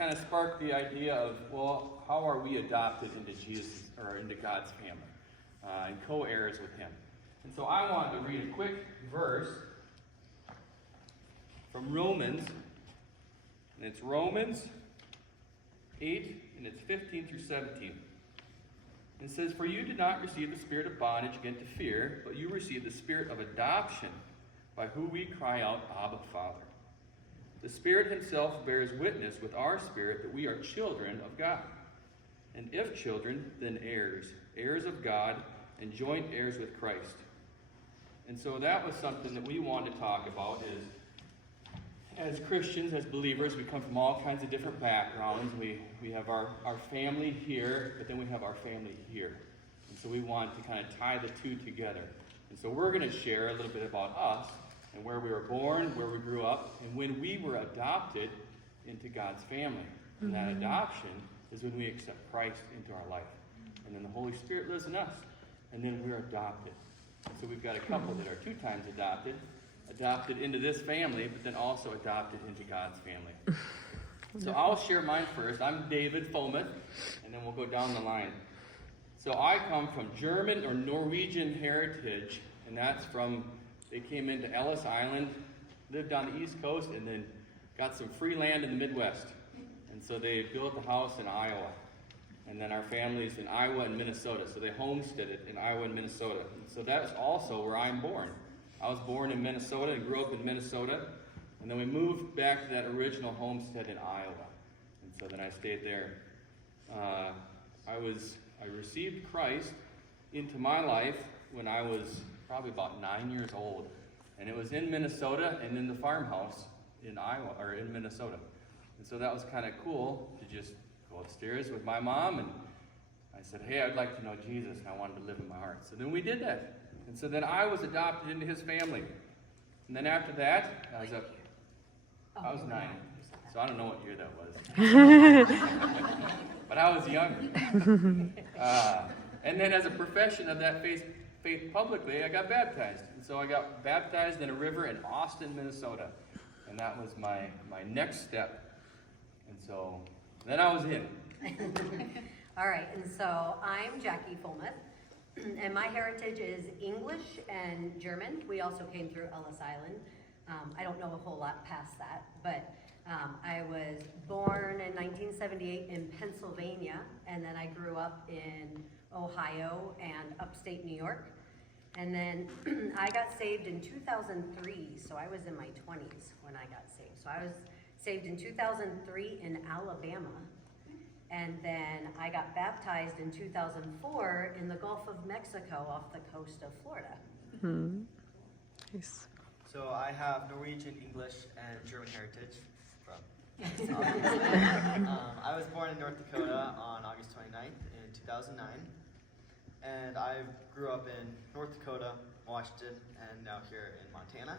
kind of sparked the idea of, well, how are we adopted into Jesus, or into God's family, and co-heirs with him? And so I wanted to read a quick verse from Romans, and it's Romans 8, and it's 15 through 17. It says, "For you did not receive the spirit of bondage again to fear, but you received the spirit of adoption, by whom we cry out, Abba, Father. The Spirit himself bears witness with our spirit that we are children of God. And if children, then heirs, heirs of God, and joint heirs with Christ." And so that was something that we wanted to talk about, is as Christians, as believers, we come from all kinds of different backgrounds. We have our family here, but then we have our family here. And so we want to kind of tie the two together. And so we're going to share a little bit about us, and where we were born, where we grew up, and when we were adopted into God's family. And that adoption is when we accept Christ into our life. And then the Holy Spirit lives in us, and then we're adopted. And so we've got a couple that are 2 times adopted into this family, but then also adopted into God's family. So I'll share mine first. I'm David Fomet, and then we'll go down the line. So I come from German or Norwegian heritage, and that's from, they came into Ellis Island, lived on the East Coast, and then got some free land in the Midwest. And so they built a house in Iowa. And then our family's in Iowa and Minnesota. So they homesteaded in Iowa and Minnesota. And so that's also where I'm born. I was born in Minnesota and grew up in Minnesota. And then we moved back to that original homestead in Iowa. And so then I stayed there. I received Christ into my life when I was probably about 9 years old. And it was in Minnesota and in the farmhouse in Iowa, or in Minnesota. And so that was kind of cool to just go upstairs with my mom, and I said, hey, I'd like to know Jesus, and I wanted to live in my heart. So then we did that. And so then I was adopted into his family. And then after that, I was 9. So I don't know what year that was. But I was young. And then as a profession of that faith publicly, I got baptized. And so I got baptized in a river in Austin, Minnesota. And that was my next step. And so then I was in. All right, and so I'm Jackie Fomet, and my heritage is English and German. We also came through Ellis Island. I don't know a whole lot past that, but I was born in 1978 in Pennsylvania, and then I grew up in Ohio and upstate New York. And then I got saved in 2003, so I was in my 20s when I got saved. So I was saved in 2003 in Alabama, and then I got baptized in 2004 in the Gulf of Mexico off the coast of Florida. Nice. So I have Norwegian, English, and German heritage. I was born in North Dakota on August 29th in 2009. And I grew up in North Dakota, Washington, and now here in Montana.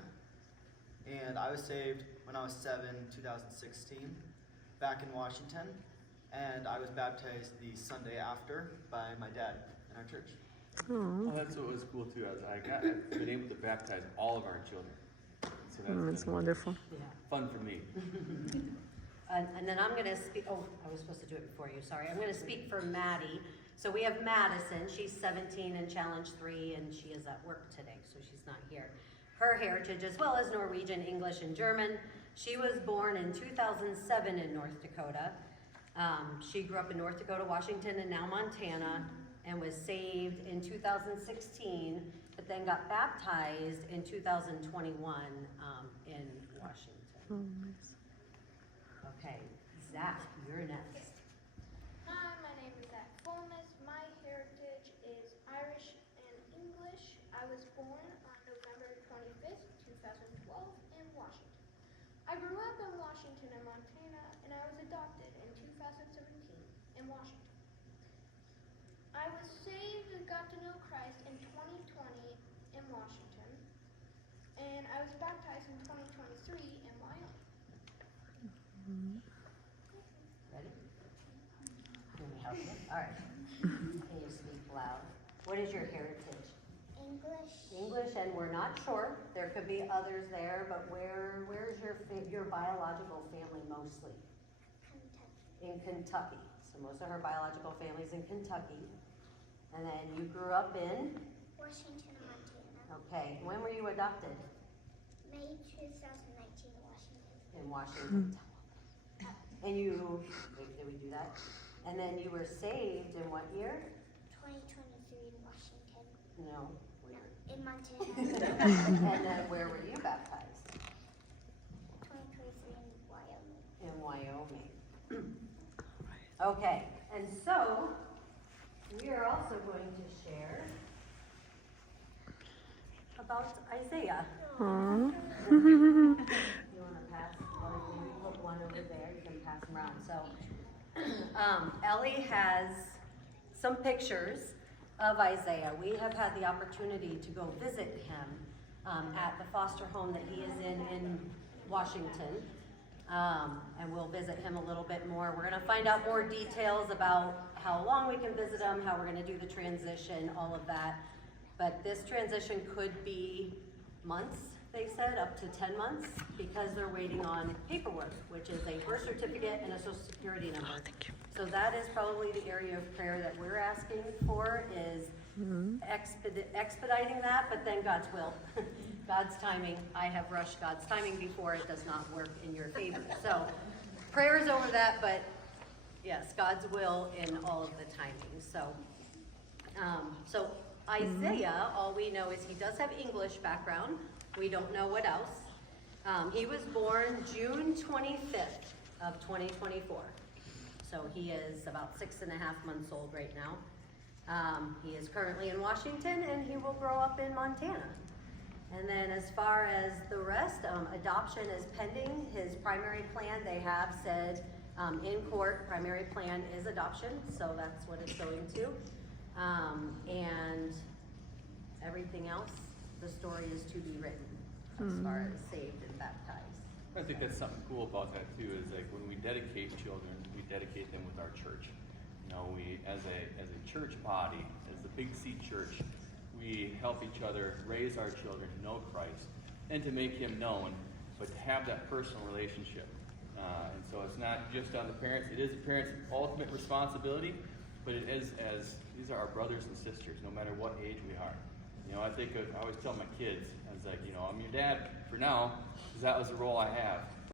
And I was saved when I was 7, 2016, back in Washington. And I was baptized the Sunday after by my dad in our church. Well, that's what was cool too. I've been able to baptize all of our children. So That's wonderful. fun for me. And then I'm going to speak, I was supposed to do it before you, sorry. I'm going to speak for Maddie. So we have Madison, she's 17 in Challenge 3, and she is at work today, so she's not here. Her heritage, as well as Norwegian, English, and German. She was born in 2007 in North Dakota. She grew up in North Dakota, Washington, and now Montana, and was saved in 2016, but then got baptized in 2021 in Washington. Nice. Okay, Zach, you're next. Hi, my name is Zach Fulmes. My heritage is Irish and English. I was born on November 25th, 2012 in Washington. I grew up in Washington and Montana, and I was adopted in 2017 in Washington. I was saved and got to know Christ in 2020 in Washington, and I was baptized in 2023 in Wyoming. Ready? Can we help you? All right. Can you speak loud? What is your heritage? English. English, and we're not sure. There could be others there, but where's your biological family mostly? in Kentucky. So most of her biological family's in Kentucky. And then you grew up in, Washington, Montana. okay, when were you adopted? May 2019, Washington. In Washington. And you, wait, did we do that? And then you were saved in what year? 2023 in Washington. No, where? In Montana. And then where were you baptized? 2023 in Wyoming. In Wyoming. Okay, and so we are also going to share about Isaiah. You want to pass, or maybe put one over there, you can pass them around. So, Ellie has some pictures of Isaiah. We have had the opportunity to go visit him at the foster home that he is in Washington. And we'll visit him a little bit more. We're gonna find out more details about how long we can visit him, how we're gonna do the transition, all of that. But this transition could be months, they said, up to 10 months, because they're waiting on paperwork, which is a birth certificate and a social security number. So that is probably the area of prayer that we're asking for, is expediting that, but then God's will. God's timing. I have rushed God's timing before. It does not work in your favor. So prayers over that, but yes, God's will in all of the timing. So Isaiah, all we know is he does have English background. We don't know what else. He was born June 25th of 2024. So he is about 6.5 months old right now. He is currently in Washington, and he will grow up in Montana. And then as far as the rest, adoption is pending. His primary plan, they have said in court, primary plan is adoption, so that's what it's going to. And everything else, the story is to be written as far as saved and baptized. I think that's something cool about that too, is like when we dedicate children, we dedicate them with our church. You know, we, as a church body, as the Big C Church, we help each other raise our children to know Christ and to make him known, but to have that personal relationship. And so it's not just on the parents, it is the parents' ultimate responsibility, but it is as, these are our brothers and sisters, no matter what age we are. You know, I always tell my kids, I was like, you know, I'm your dad for now, because that was the role I have.